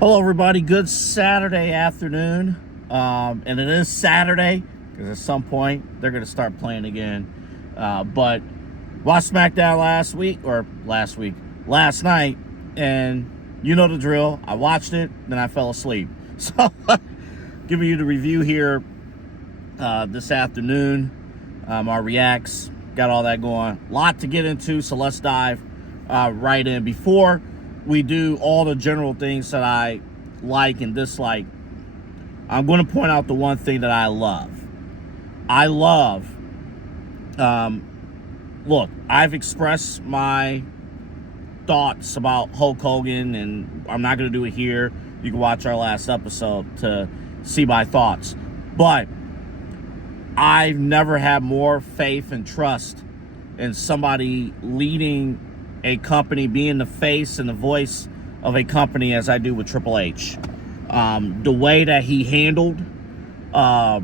Hello, everybody. Good Saturday afternoon. And it is Saturday because at some point they're going to start playing again. But watched Smackdown last night, and you know the drill. I watched it, then I fell asleep. So, giving you the review here this afternoon. Our reacts, got all that going. A lot to get into, so let's dive right in. Before we do all the general things that I like and dislike, I'm going to point out the one thing that I love. Look, I've expressed my thoughts about Hulk Hogan, and I'm not going to do it here. You can watch our last episode to see my thoughts. But I've never had more faith and trust in somebody leading a company, being the face and the voice of a company as I do with Triple H. The way that he handled the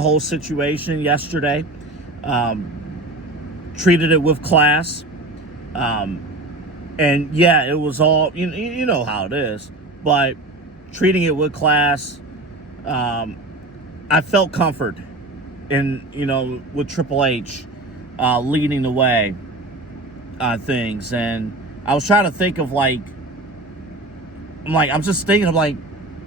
whole situation yesterday, treated it with class, and yeah, it was all you know how it is, but treating it with class. I felt comfort in with Triple H leading the way on things, and I was trying to think of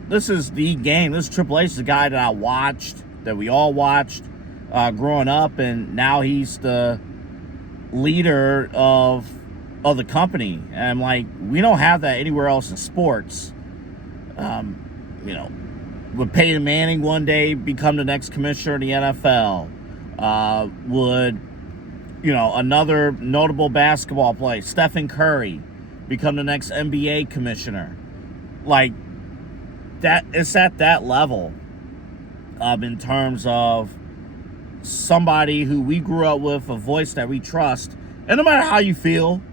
this is the game. This is Triple H, the guy that I watched, that we all watched growing up, and now he's the leader of the company. And I'm like, we don't have that anywhere else in sports. Would Peyton Manning one day become the next commissioner of the NFL? Would another notable basketball player, Stephen Curry, become the next NBA commissioner? Like that, it's at that level in terms of somebody who we grew up with, a voice that we trust. And no matter how you feel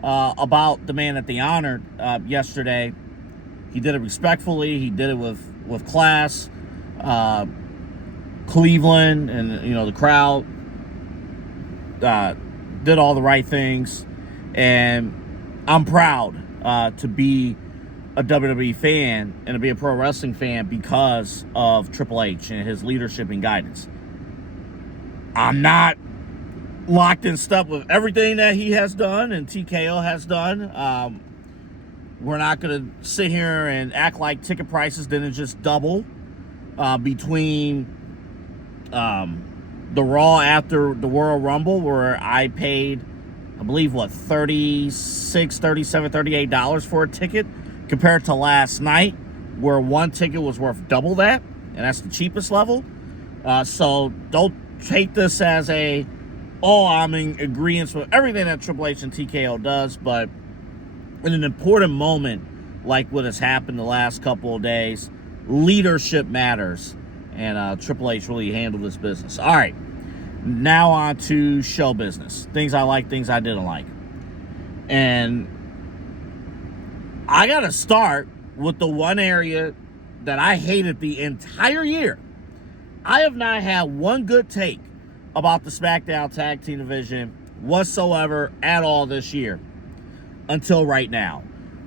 about the man that they honored yesterday, he did it respectfully. He did it with class. Cleveland and the crowd did all the right things, and I'm proud to be a WWE fan and to be a pro wrestling fan because of Triple H and his leadership and guidance. I'm not locked in step with everything that he has done and TKO has done. We're not going to sit here and act like ticket prices didn't just double between the Raw after the Royal Rumble, where I paid, I believe, $36, $37, $38 for a ticket, compared to last night, where one ticket was worth double that, and that's the cheapest level. So don't take this as I'm in agreement with everything that Triple H and TKO does, but in an important moment like what has happened the last couple of days, leadership matters, and Triple H really handled this business. All right, now on to show business. Things I like, things I didn't like. And I got to start with the one area that I hated the entire year. I have not had one good take about the Smackdown Tag Team division whatsoever at all this year until right now.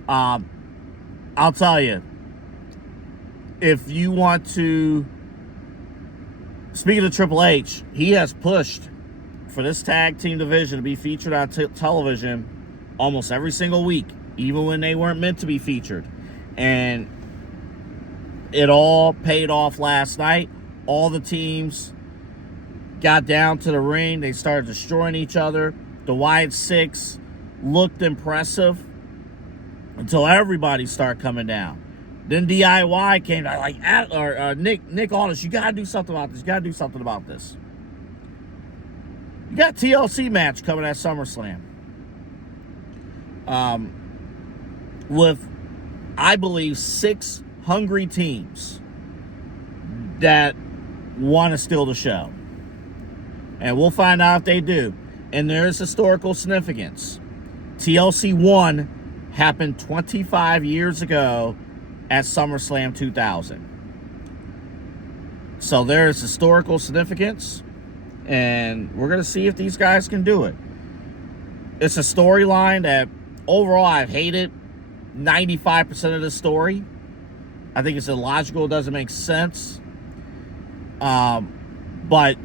I'll tell you, if you want to, speaking of Triple H, he has pushed for this tag team division to be featured on television almost every single week, even when they weren't meant to be featured. And it all paid off last night. All the teams got down to the ring. They started destroying each other. The Wyatt Six looked impressive until everybody started coming down. Then DIY came down, Nick Aldis, you gotta do something about this. You gotta do something about this. You got a TLC match coming at SummerSlam. With, I believe, 6 hungry teams that want to steal the show. And we'll find out if they do. And there's historical significance. TLC 1 happened 25 years ago at SummerSlam 2000. So there's historical significance, and we're going to see if these guys can do it. It's a storyline that overall I've hated 95% of the story. I think it's illogical. It doesn't make sense. But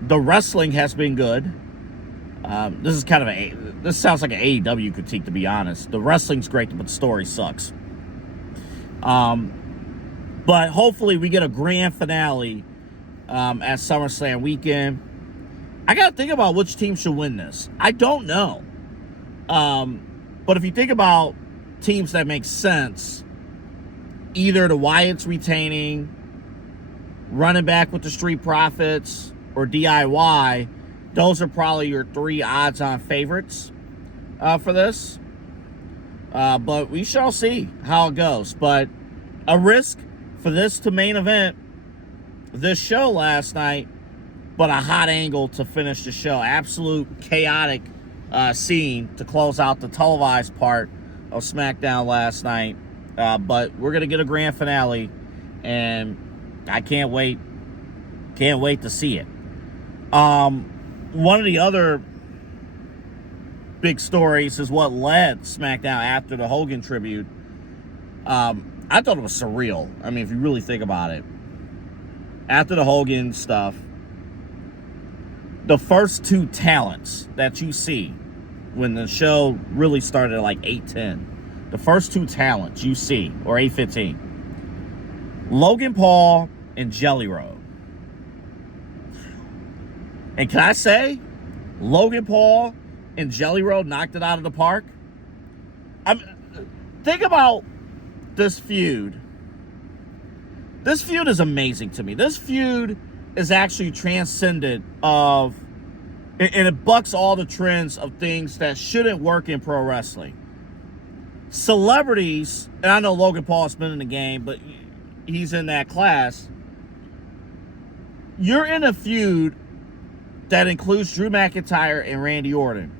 the wrestling has been good. This is kind of this sounds like an AEW critique, to be honest. The wrestling's great, but the story sucks. But hopefully we get a grand finale at SummerSlam weekend. I got to think about which team should win this. I don't know. But if you think about teams that make sense, either the Wyatts retaining, running back with the Street Profits, or DIY, those are probably your 3 odds-on favorites for this. But we shall see how it goes. But a risk for this to main event this show last night, but a hot angle to finish the show. Absolute chaotic scene to close out the televised part of SmackDown last night. But we're going to get a grand finale, and I can't wait. Can't wait to see it. One of the other big stories is what led SmackDown after the Hogan tribute. I thought it was surreal. I mean, if you really think about it. After the Hogan stuff, the first 2 talents that you see when the show really started at like 8:10, the first 2 talents you see, or 8:15, Logan Paul and Jelly Roll. And can I say, Logan Paul and Jelly Roll knocked it out of the park? Think about this feud. This feud is amazing to me. This feud is actually transcendent of, and it bucks all the trends of things that shouldn't work in pro wrestling. Celebrities, and I know Logan Paul's been in the game, but he's in that class. You're in a feud that includes Drew McIntyre and Randy Orton.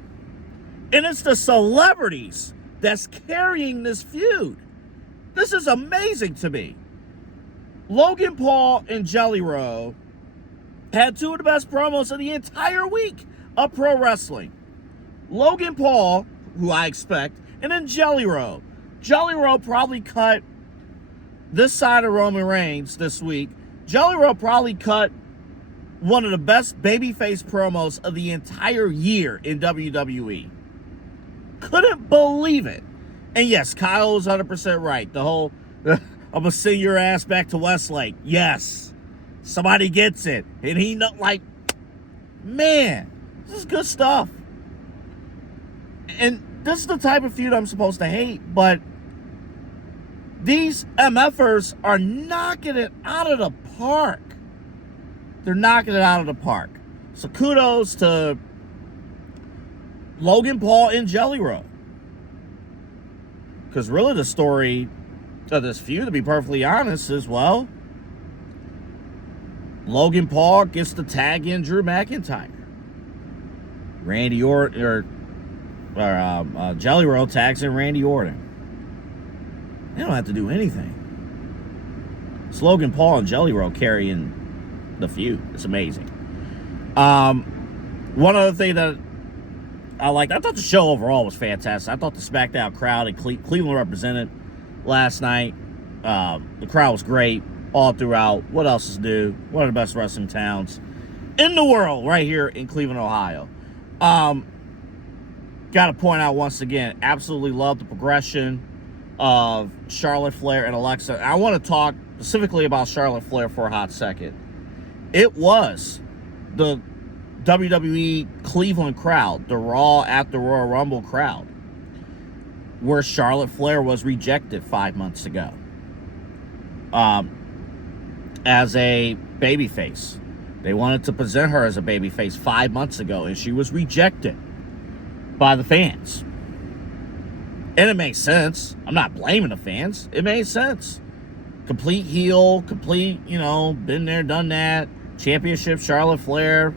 And it's the celebrities that's carrying this feud. This is amazing to me. Logan Paul and Jelly Roll had 2 of the best promos of the entire week of pro wrestling. Logan Paul, who I expect, and then Jelly Roll. Jelly Roll probably cut this side of Roman Reigns this week. Jelly Roll probably cut one of the best babyface promos of the entire year in WWE. Couldn't believe it. And yes, Kyle was 100% right. The whole, I'm going to send your ass back to Westlake. Yes. Somebody gets it. And he, man, this is good stuff. And this is the type of feud I'm supposed to hate, but these MFers are knocking it out of the park. They're knocking it out of the park. So kudos to Logan Paul and Jelly Roll. Because really the story of this feud, to be perfectly honest, is, well, Logan Paul gets to tag in Drew McIntyre. Randy Orton, or Jelly Roll tags in Randy Orton. They don't have to do anything. It's Logan Paul and Jelly Roll carrying the feud. It's amazing. One other thing that I liked, I thought the show overall was fantastic. I thought the SmackDown crowd in Cleveland represented last night. The crowd was great all throughout. What else is new? One of the best wrestling towns in the world, right here in Cleveland, Ohio. Got to point out once again, absolutely love the progression of Charlotte Flair and Alexa. I want to talk specifically about Charlotte Flair for a hot second. It was the WWE Cleveland crowd, the Raw after Royal Rumble crowd, where Charlotte Flair was rejected 5 months ago as a babyface. They wanted to present her as a babyface 5 months ago, and she was rejected by the fans. And it makes sense. I'm not blaming the fans. It made sense. Complete heel, complete, been there, done that. Championship Charlotte Flair.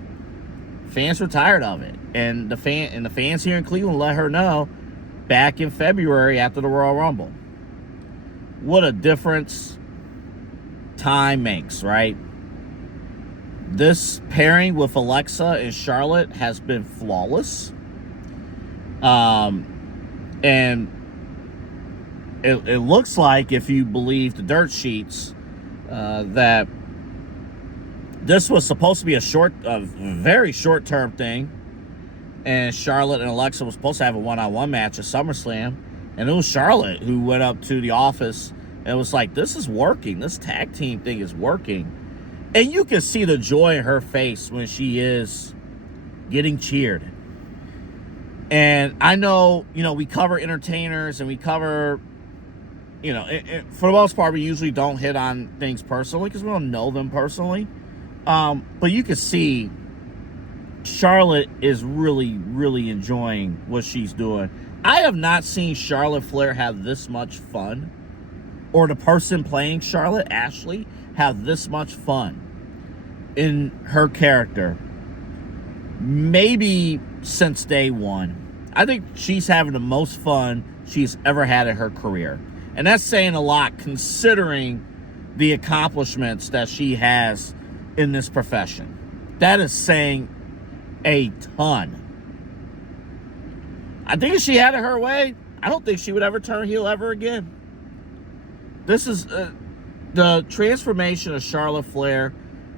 Fans were tired of it. And the fans here in Cleveland let her know back in February after the Royal Rumble. What a difference time makes, right? This pairing with Alexa and Charlotte has been flawless. And it looks like, if you believe the dirt sheets, that this was supposed to be a very short-term thing, and Charlotte and Alexa was supposed to have a one-on-one match at SummerSlam, and it was Charlotte who went up to the office and was like, this is working. This tag team thing is working. And you can see the joy in her face when she is getting cheered. And I know, we cover entertainers and we cover, for the most part, we usually don't hit on things personally because we don't know them personally. But you can see Charlotte is really, really enjoying what she's doing. I have not seen Charlotte Flair have this much fun, or the person playing Charlotte, Ashley, have this much fun in her character, maybe since day one. I think she's having the most fun she's ever had in her career. And that's saying a lot considering the accomplishments that she has in this profession. That is saying a ton. I think if she had it her way, I don't think she would ever turn heel ever again. This is the transformation of Charlotte Flair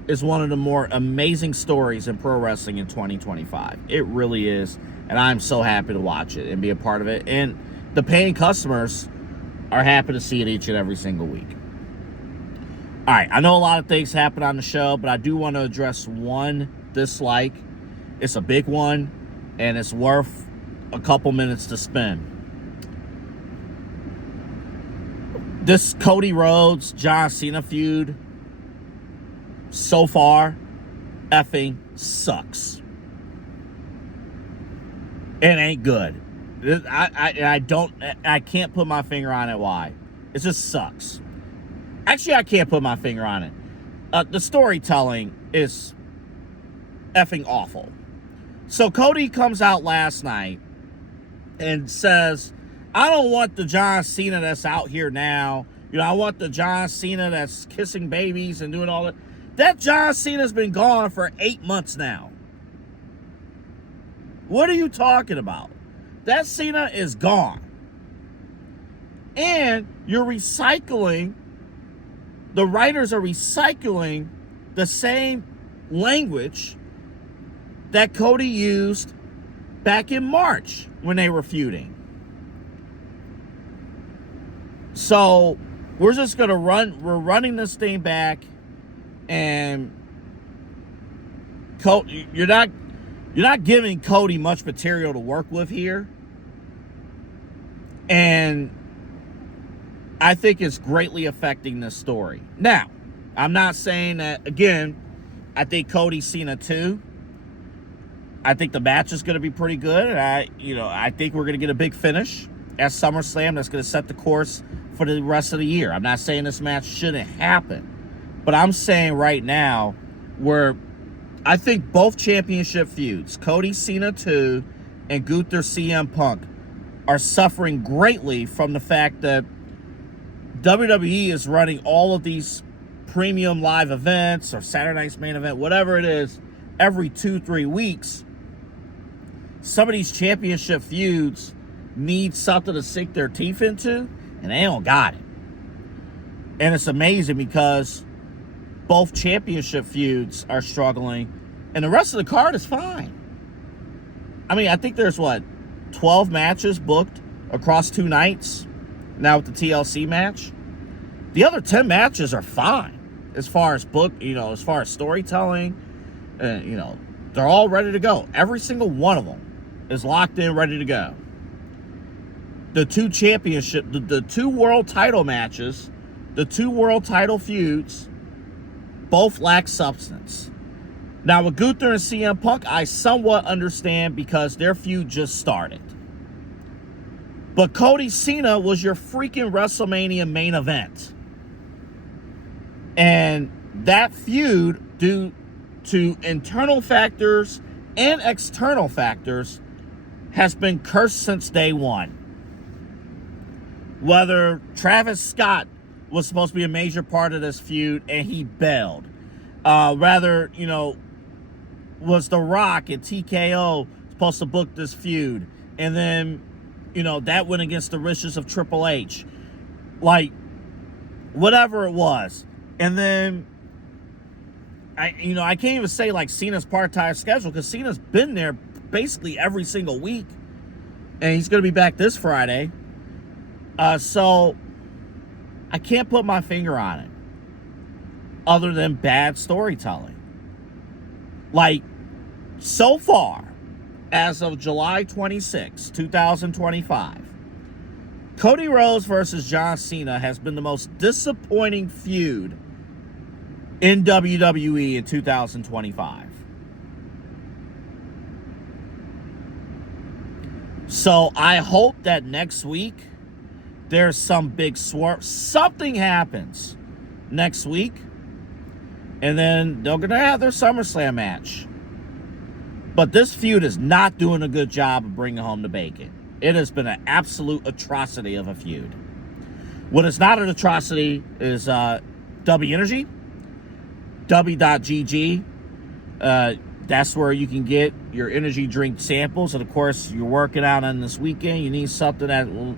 is one of the more amazing stories in pro wrestling in 2025. It really is. And I'm so happy to watch it and be a part of it. And the paying customers are happy to see it each and every single week. All right, I know a lot of things happen on the show, but I do want to address one dislike. It's a big one, and it's worth a couple minutes to spend. This Cody Rhodes, John Cena feud so far effing sucks. It ain't good. I can't put my finger on it why. It just sucks. Actually, I can't put my finger on it. The storytelling is effing awful. So Cody comes out last night and says, I don't want the John Cena that's out here now. I want the John Cena that's kissing babies and doing all that. That John Cena's been gone for 8 months now. What are you talking about? That Cena is gone. And you're recycling, the writers are recycling the same language that Cody used back in March when they were feuding. So we're just going to we're running this thing back, and Cody, you're not giving Cody much material to work with here. And I think it's greatly affecting this story. Now, I'm not saying that, again, I think Cody Cena too. I think the match is going to be pretty good. And I think we're going to get a big finish at SummerSlam that's going to set the course for the rest of the year. I'm not saying this match shouldn't happen. But I'm saying right now, I think both championship feuds, Cody Cena 2 and Gunther CM Punk, are suffering greatly from the fact that WWE is running all of these premium live events or Saturday Night's Main Event, whatever it is, every 2-3 weeks. Some of these championship feuds need something to sink their teeth into, and they don't got it. And it's amazing because both championship feuds are struggling, and the rest of the card is fine. I mean, I think there's 12 matches booked across 2 nights now with the TLC match. The other 10 matches are fine as far as as far as storytelling. They're all ready to go. Every single one of them is locked in, ready to go. The 2 championship, the 2 world title matches, the 2 world title feuds, both lack substance. Now, with Gunther and CM Punk, I somewhat understand because their feud just started. But Cody Cena was your freaking WrestleMania main event. And that feud, due to internal factors and external factors, has been cursed since day one. Whether Travis Scott was supposed to be a major part of this feud and he bailed. Was The Rock and TKO supposed to book this feud? And then, that went against the wishes of Triple H. Like, whatever it was. And then, I can't even say, like, Cena's part-time schedule, because Cena's been there basically every single week. And he's going to be back this Friday. So, I can't put my finger on it, other than bad storytelling. Like, so far, as of July 26, 2025, Cody Rhodes versus John Cena has been the most disappointing feud in WWE in 2025. So I hope that next week there's some big swerve. Something happens next week, and then they're going to have their SummerSlam match. But this feud is not doing a good job of bringing home the bacon. It has been an absolute atrocity of a feud. What is not an atrocity is W Energy, w.gg. That's where you can get your energy drink samples. And, of course, you're working out on this weekend. You need something that will,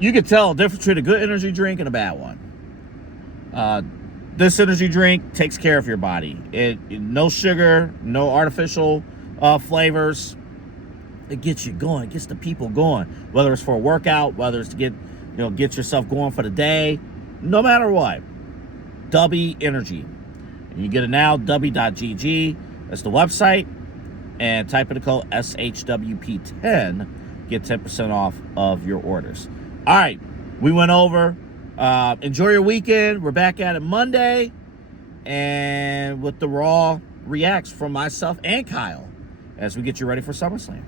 you can tell the difference between a good energy drink and a bad one. This energy drink takes care of your body. No sugar, no artificial flavors. It gets you going. It gets the people going. Whether it's for a workout, whether it's to get yourself going for the day. No matter what. W Energy. And you get it now, w.gg. That's the website. And type in the code SHWP10. Get 10% off of your orders. All right. We went over. Enjoy your weekend. We're back at it Monday. And with the Raw reacts from myself and Kyle as we get you ready for SummerSlam.